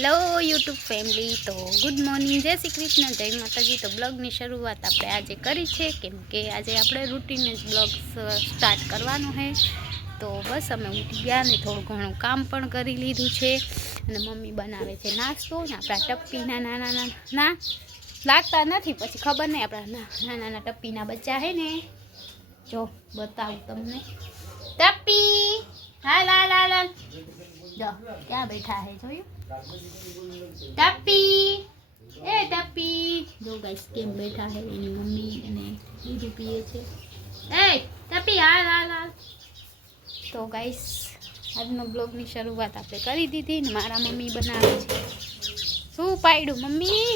Hello YouTube family, તો good morning, જય શ્રી કૃષ્ણ, જય માતાજી। તો બ્લોગની શરૂઆત આપણે આજે કરી છે, કેમ કે આજે આપણે રૂટીન જ બ્લોગ સ્ટાર્ટ કરવાનો છે। તો બસ અમે ઉઠી ગયા ને થોડું ઘણું કામ પણ કરી લીધું છે, અને મમ્મી બનાવે છે નાસ્તો ને આપણા ટપ્પીના નાના નાના લાગતા નથી, પછી ખબર નહીં આપણા નાના નાના ટપ્પીના બચ્ચા છે ને, જો બતાવું તમને। ટપ્પી હાલ હાલ હાલ હાલ, જો ક્યાં બેઠા है, જોયું? ટપ્પી, એ ટપ્પી, જો ગાઈસ કેમ બેઠા है, એની મમ્મી અને દૂધ પીએ છે। એ ટપ્પી હાલ હાલ હાલ। તો ગાઈસ આજનો બ્લોગની શરૂઆત આપણે કરી દીધી ને મારા મમ્મી બનાવે છે, શું પાડ્યું મમ્મી?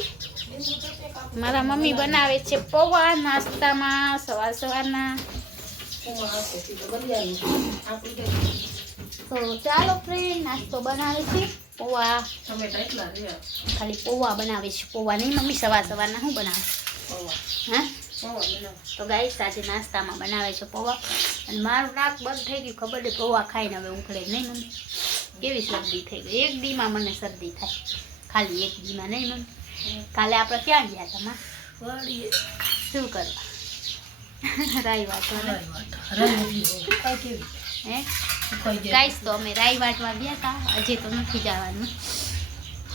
મારા મમ્મી બનાવે છે પૌવા નાસ્તામાં સવાર સવારના। તો ચાલો ફ્રેન્ડ, નાસ્તો બનાવે છે પૌવા, ખાલી પૌવા બનાવે છે, પૌવા નહીં મમ્મી, સવાર સવારના શું બનાવે? હા, તો ગાઈસ આજે નાસ્તામાં બનાવે છે પૌવા, અને મારું નાક બંધ થઈ ગયું, ખબર નહીં પૌવા ખાઈને હવે ઉખડે નહીં મમ્મી, કેવી શરદી થઈ ગઈ, એક દીમાં મને શરદી થાય, ખાલી એક દીમાં નહીં મમ્મી। કાલે આપણે ક્યાં ગયા તમા શું કરવા? રાઈ વાટવા હે ગાઈસ, તો અમે રાઈ વાટવા ગયા હતા, આજે તો નથી જવાનું,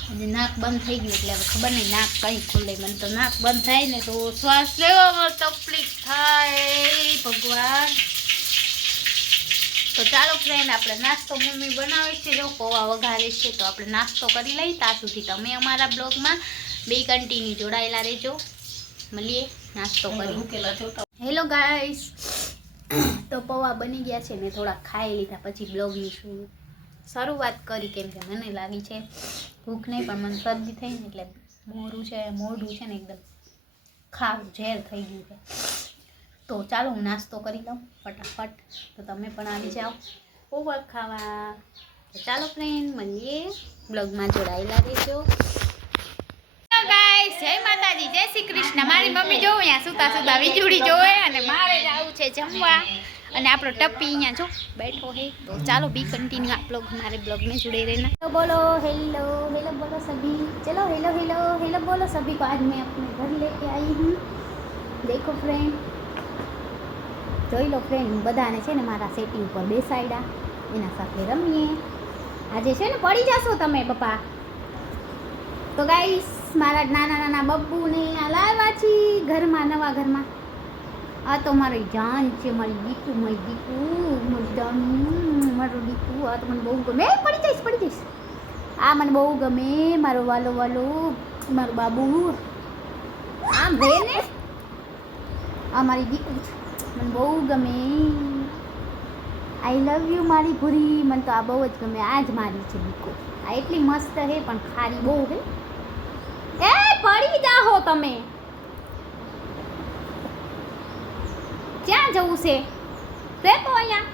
આજે નાક બંધ થઈ ગયું એટલે હવે ખબર નહીં નાક કઈ ખુલે, મને તો નાક બંધ થાય ને તો શ્વાસ લેવામાં તકલીફ થાય ભગવાન। તો ચાલો ફ્રેન્ડ, આપણે નાસ્તો મમ્મી બનાવે છે, જો પૌવા વઘારે છે, તો આપણે નાસ્તો કરી લઈએ, ત્યાં સુધી તમે અમારા બ્લોગમાં બે કન્ટિન્યુ જોડાયેલા રહેજો, મળીએ નાસ્તો કરી। હેલો ગાઈસ, તો પૌવા બની ગયા છે ને થોડા ખાઈ લીધા પછી બ્લોગની શરૂઆત કરી, કેમ કે મને લાગી છે ભૂખ નહીં પણ મને શરદી થઈ ને એટલે મોઢું છે ને એકદમ ખારું ઝેર થઈ ગયું છે। તો ચાલો હું નાસ્તો કરી લઉં ફટાફટ, તો તમે પણ આવી જાઓ પૌવા ખાવા। તો ચાલો ફ્રેન્ડ, મળીએ બ્લોગમાં જોડાયેલા રહેજો। જય માતાજી, જય શ્રી કૃષ્ણ। મારી મમ્મી જો અહીંયા સુતા સુતા વીજળી જોવે, અને મારે જ આવું છે જમવા, અને આપણો ટપ્પી અહીંયા જો બેઠો है। तो चालो बी कंटिन्यू आप लोग हमारे ब्लॉग में जुड़े रहना। तो बोलो हेलो हेलो बोलो सभी, चलो हेलो हेलो हेलो बोलो सभी को। आज मैं अपने घर लेके आई हूँ, देखो फ्रेंड, જોઈ લો ફ્રેન્ડ, બધાને છે ને મારા સેટિંગ પર બેસાડ્યા, એના સાથે રમીએ, આજે છે ને પડી જશો તમે પપ્પા। તો ગાઈસ મારા નાના નાના બબ્બુને આ લાવ્યા છી ઘરમાં, નવા ઘરમાં। આ તો મારી જાન છે, મારી દીકુ, મારું દીકુ, આ તો મને બહુ ગમે, પડી જઈશ, આ મને બહુ ગમે, મારો વાલો વાલો, મારું બાબુ, આમ રે ને, આ મારી દીકુ મને બહુ ગમે, આઈ લવ યુ મારી ભૂરી, મને તો આ બહુ જ ગમે, આ જ મારી છે દીકુ, આ એટલી મસ્ત હે પણ ખારી બહુ હે। એ પડી જાહો તમે, ક્યાં જવું છે રેપો અહીંયા।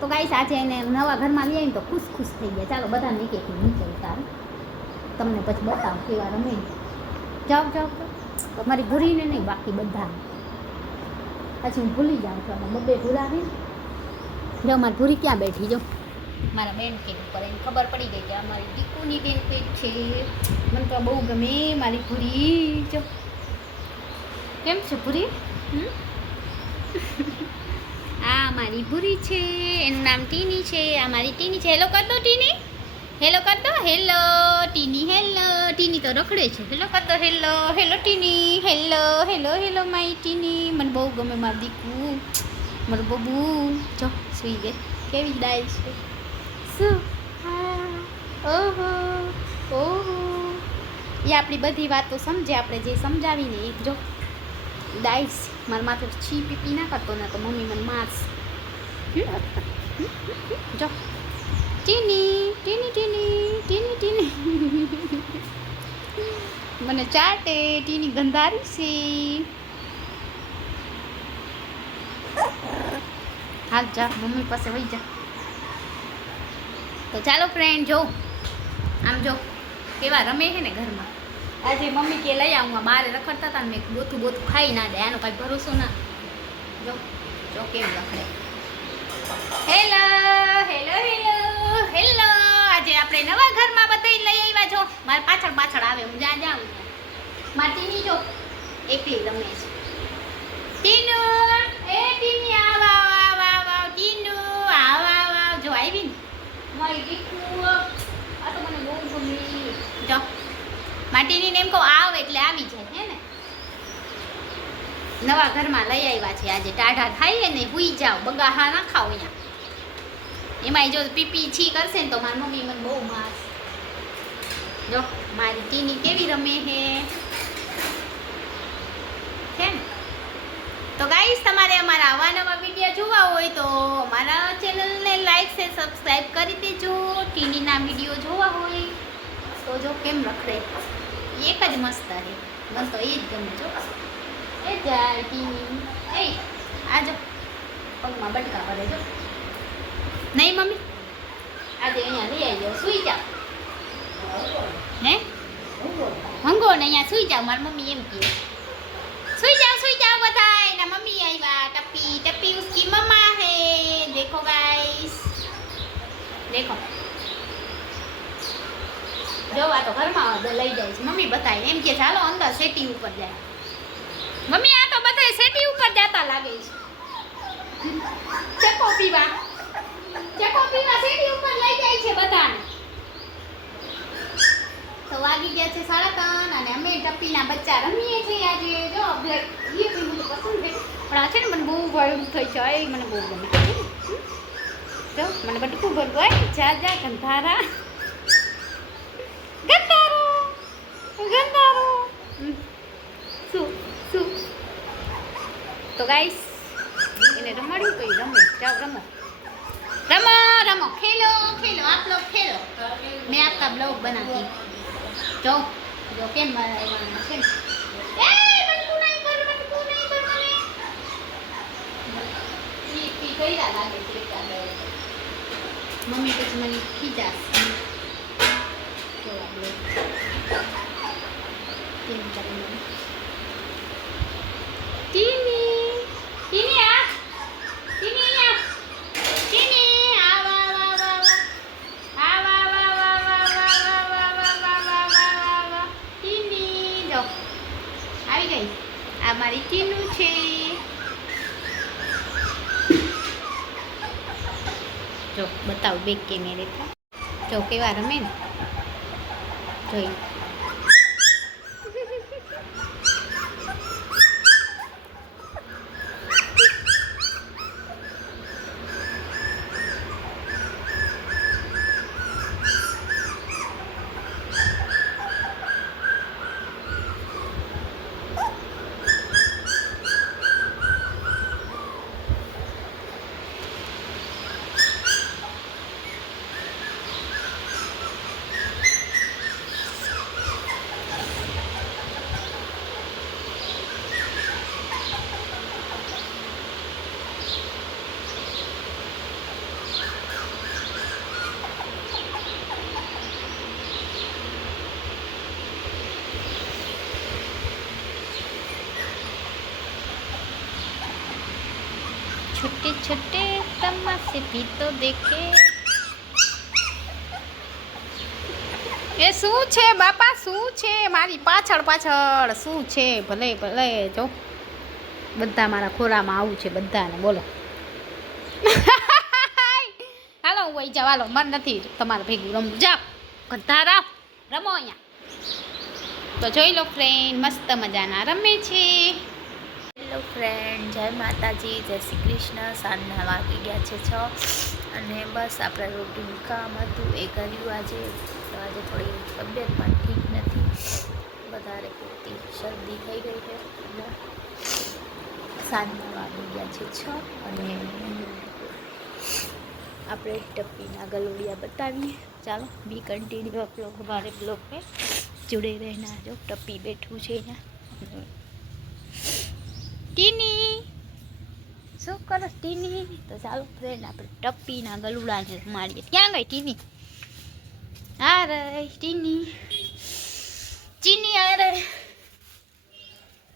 તો ગાઈસ આજે એને નવા ઘરમાં લઈ આવીને તો ખુશ ખુશ થઈ ગયા। ચાલો બધાને એક એક નીચે ઉતારું, તમને પછી બતાવું કેવા રમે। જાઓ જાઓ, તમારી ભૂરીને નહીં, બાકી બધા પછી હું ભૂલી જાઉં છું, બબ્બે ભૂલાવી જો મારી ભૂરી ક્યાં બેઠી, જો મારા બેન કે ઉપર એને ખબર પડી ગઈ કે અમારી દીકુની બેન પેટ છે, મને તો બહુ ગમે મારી ભૂરી, જો કેમ છે ભૂરી, આ મારી ભૂરી છે, એનું નામ ટીની છે, આ મારી ટીની છે। હેલો કર દો ટીની, હેલો કર દો, હેલો ટીની, હેલો ટીની તો રખડે છે, હેલો કર દો, હેલો હેલો ટીની, હેલો હેલો હેલો મારી ટીની, મને બહુ ગમે મારું દીકુ, મારું બબુ, જો સુઈ ગઈ, કેવી ડાય છે, શું ઓહો ઓહો, એ આપણી બધી વાતો સમજે, આપણે જે સમજાવીને એક જો ડાઈસ, મારા માથે છી પીપી ના કરતો ને તો મમ્મી મને મારશે। જો ટીની ટીની ટીની ટીની ટીની મને ચાટે, ટીની ગંધારી છે, હાલ જા મમ્મી પાસે વહી જા। તો ચાલો ફ્રેન્ડ, જો આમ જો કેવા રમે છે ને ઘરમાં। આજે મમ્મી કે લઈ આવું, બારે રખડતા હતા ને મેં બોથું ખાઈ ના દે, આનો કાંઈ ભરોસો ના, જો જો કેમ રખડે। હેલો હેલો હેલો હેલો, આજે આપણે નવા ઘરમાં બધાય લઈ આવ્યા, જો માટીની જો એકલી રમે છે. ટીનુ એ ટીની આવ આવ આવ આવ આવ ટીનુ આવ આવ આવ જો આવી ને મારી દીકુ આ તો મને બહુ ગમી. જો માટીની ને એમ કહો આવ એટલે આવી જાય હે ને. નવા ઘરમાં લઈ આવ્યા છે આજે. ટાઢા ખાઈએ ને હુઈ જાવ, બગાહા ના ખાઓ અહીંયા. એમાંય જો પીપી છી કરશે ને તો મારી મમ્મી મને બહુ માસ. જો મારી ટીની કેવી રમે છે ને. તો ગાઈસ તમારે અમારા આવા નવા વિડીયો જોવા હોય તો અમારા ચેનલને લાઈક છે સબસ્ક્રાઈબ કરી દેજો. ટીનીના વિડીયો જોવા હોય તો જો કેમ રખડે, એક જ મસ્ત રહે. મને તો એ જ ગમે. જો એ જાય ટીની. એ આ જો પગમાં બટકા પડે જો. નહીં મમ્મી આજે અહીંયા લઈ આવી જાઓ, સુઈ જાઓ હે હંગો ને અહીંયા સુઈ જાઓ. મારી મમ્મી એમ કહે સુઈ જાઓ બધા. એના મમ્મી આવ્યા. ટપ્પી ટપ્પી ઉસકી મમ્મા હે. દેખો ગાઈસ દેખો. જો આ તો ઘરમાં લઈ જાય છે. મમ્મી બતાવે એમ કે ચાલો અંદર સેટી ઉપર જાય. મમ્મી આ તો બધા સેટી ઉપર જતા લાગે છે. ચકો પીવા સેટી ઉપર લઈ જાય છે બધાને. તો વાગી ગયા છે 3:30 અને અમે ટપ્પીના બચ્ચા રમીએ છીએ આજે. જો એ પીવું તો પસંદ છે પણ આ છે ને મને બહુ ભરું થઈ જાય. મને બહુ ગમે. જો મને બટકું ભરવું જા ગંધારા ગંધારો શું તો ગાઈસ એને રમાડ્યું કઈ રમે. જાઓ રમો ખેલો आप लोग खेलो. मैं आपका ब्लॉग बनाती जो केम बनाववाना છે. એ બટકું નહીં કર મને ઈ કઈરા લાગે છે. મમ્મી પછી મને ખીજાસ. જો આપણે કેમ ચાલે ટીની આ આ મારી ટીનું છે. જો બતાવું બેક કેમેરે જો કેવા રમે ને જોઈ. छोटे छोटे तमाशे भी तो देखे. એ શું છે બાપા, શું છે મારી પાછળ શું છે? ભલે જો બધા મારા ખોરામાં આવું છે બધાને. બોલો હાલો હું વહી જાવ. હાલો મન નથી તમારે ભેગું રમવું. જાઓ ગધારા રમો અહીંયા. તો જોઈ લો ફ્રેન્ડ મસ્ત મજાના રમે છે. હેલો ફ્રેન્ડ, જય માતાજી, જય શ્રી કૃષ્ણ. સાંજના વાગી ગયા છે 6 અને બસ આપણે રોટીનું કામ હતું એ કર્યું આજે. તો આજે થોડી તબિયત પણ ઠીક નથી, વધારે પૂરતી શરદી થઈ ગઈ છે. સાંજના વાગી ગયા છે 6 અને આપણે ટપ્પીના ગલોડિયા બતાવીએ. ચાલો બી કન્ટિન્યુ બ્લોગ हमारे ब्लॉग में जुड़े रहना. जो टप्पी बैठું છે અહીંયા. ટીની શું કરો ટીની? તો ચાલો ફ્રેન્ડ આપણે ટપ્પીના ગલુડાને મારીએ. ક્યાં ગઈ ટીની? આ રહી ટીની. આ રહી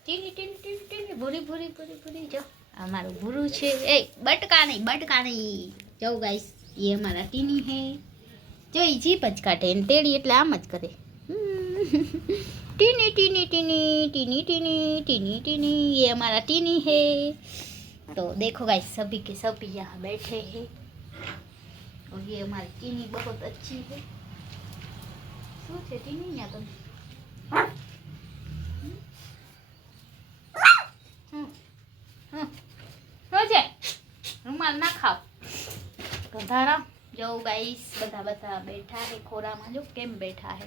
ટીની. ભૂરી જો અમારું ભૂરું છે. એ બટકા નહીં જો ગાઈસ એ અમારા ટીની હે. જો એ જીપ જ કાઢે ને તેડી એટલે આમ જ કરે. Tiny tiny tiny tiny tiny tiny tiny, ये हमारा टीनी है। तो देखो गाइस सभी के सभी यहाँ बैठे हैं और ये हमारी टीनी बहुत अच्छी है। શું છે ટીની અહીંયા તમે? શું છે? રૂમાલ ના ખાવ ગધારા। જો ગાઈસ બધા બધા બેઠા હે ખોરામાં, જો કેમ બેઠા હે।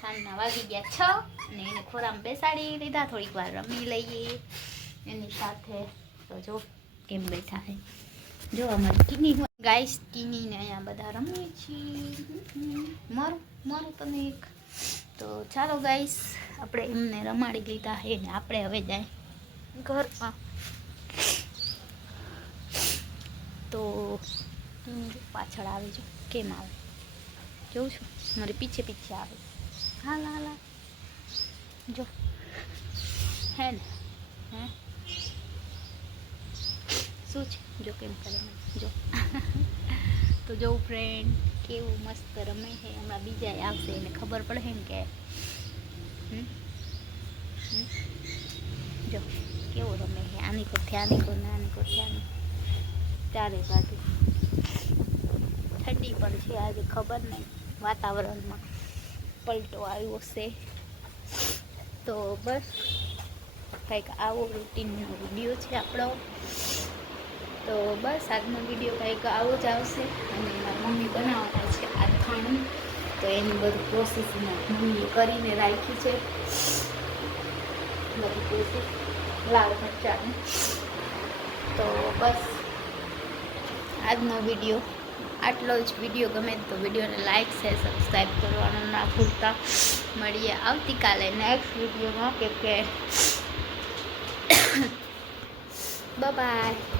સાંજના વાગી ગયા 6 અને એને ખોરામાં બેસાડી દીધા, થોડીક વાર રમી લઈએ એની સાથે। તો જો કેમ બેઠા હે, જો અમારી ટીની ગાઈસ, ટીનીને અહીંયા બધા રમીએ છીએ। મારું તને એક। તો ચાલો ગાઈસ આપણે એમને રમાડી લીધા હે ને આપણે હવે જાય ઘરમાં। તો પાછળ આવે જો કેમ આવે, જોઉં છું મારી પીછે પીછે આવે। હાલ હાલ જો હે ને, હે શું છે જો કેમ કરે જો। તો જો ફ્રેન્ડ કેવું મસ્ત રમે છે, હમણાં બીજા આવશે એને ખબર પડે ને કે જો કેવો રમે છે। આની કો થયાની કો નાની કો થયાની, ચારે બાજુ ઠંડી પણ છે આજે, ખબર નહીં વાતાવરણમાં પલટો આવ્યો છે। તો બસ કંઈક આવો રૂટીનનો વિડીયો છે આપણો। તો બસ આજનો વિડીયો કંઈક આવો જ આવશે। અને મારી મમ્મી બનાવવાના છે આથાણું, તો એની બધું પ્રોસેસ મમ્મીએ કરીને રાખી છે, બધી પ્રોસેસ લાલ મરચાંની। તો બસ આજનો વિડીયો આટલો જ। વિડીયો ગમે તો વિડીયોને લાઈક શેર સબસ્ક્રાઈબ કરવાનું ના ભૂલતા। મળીએ આવતીકાલે નેક્સ્ટ વિડીયોમાં કે બાય।